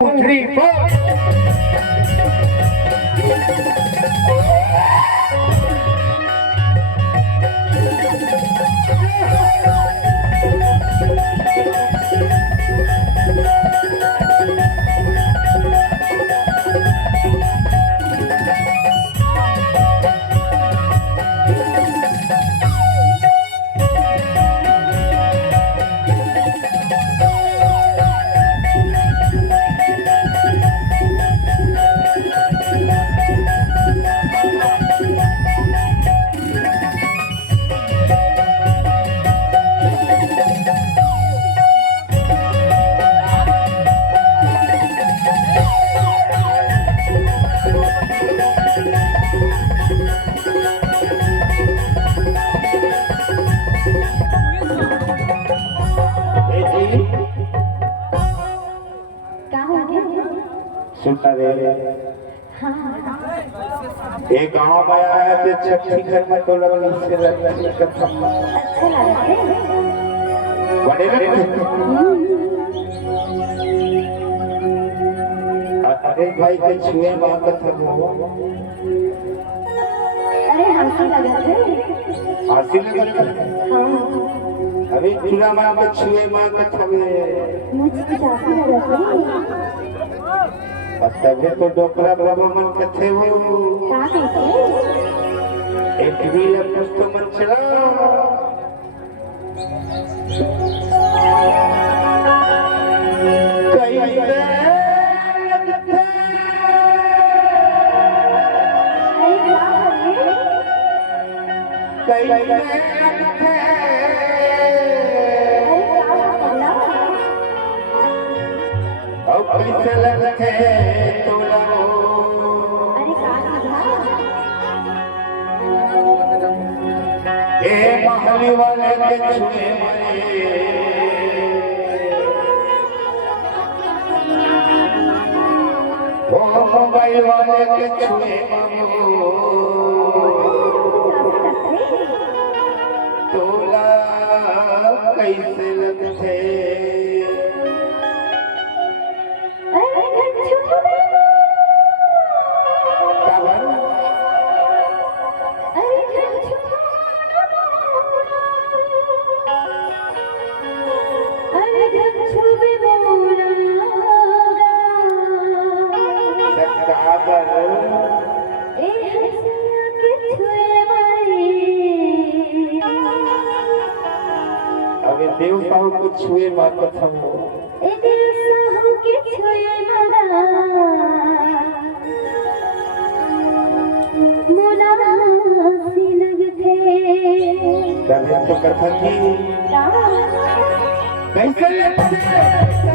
3, 4. सुनता रे एक गांव में आया थे छठी घर में तो लगनी से लगनी अच्छा लगा बड़े अरे भाई के छुए मां का था अरे हंसी लगा थे अभी चूल्हा मां के छुए मां का था मुझे कुछ हंसी लगा तभी तो डोकरा बाबा मन कथे हो एक व्हील पुस्तो मन चला कैसे लगते महली वाले के छुए वो मोबाइल वाले के छुए तोला कैसे लगते अबे देव साहू को छुए मां कथा हो ए देव साहू के छुए मरा मोला सी लगते तब तो कथा की कैसे लगते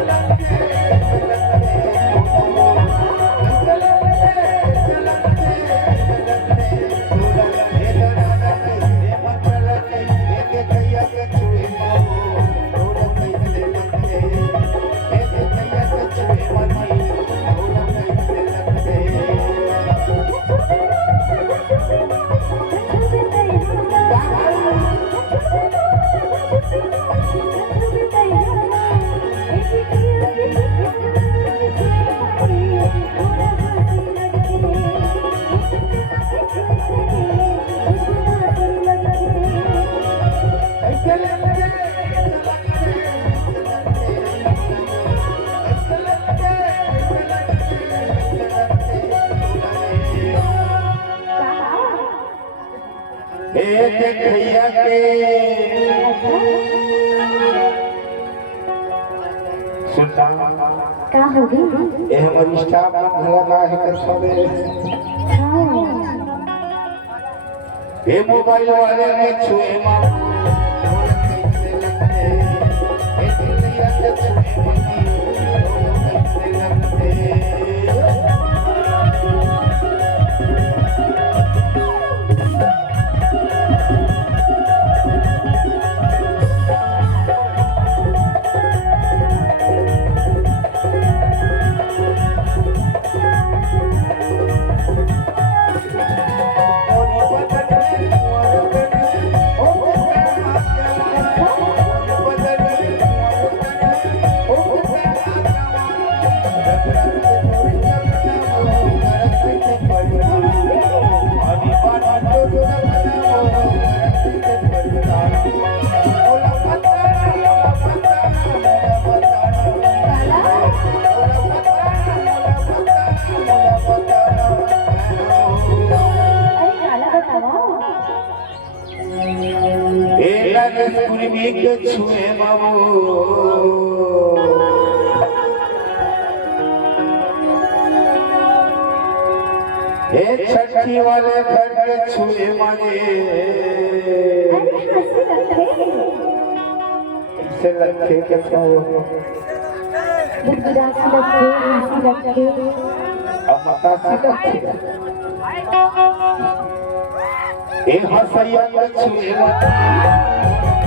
भैया के सुनता का होगी ये हमारी स्टाफ में भला का है कर सबे ये मोबाइल वाले ने छुए मां कैसे लगते ये दुनिया के छुए मां कैसे लगते छठी के छुए बाबू हे छठी वाले घर के छुए माने अरे हंसी रखे इसे लखे के छुओ गुजराती रखे हंसी रखे अब मतासी लखे ए हसैया के छुए माने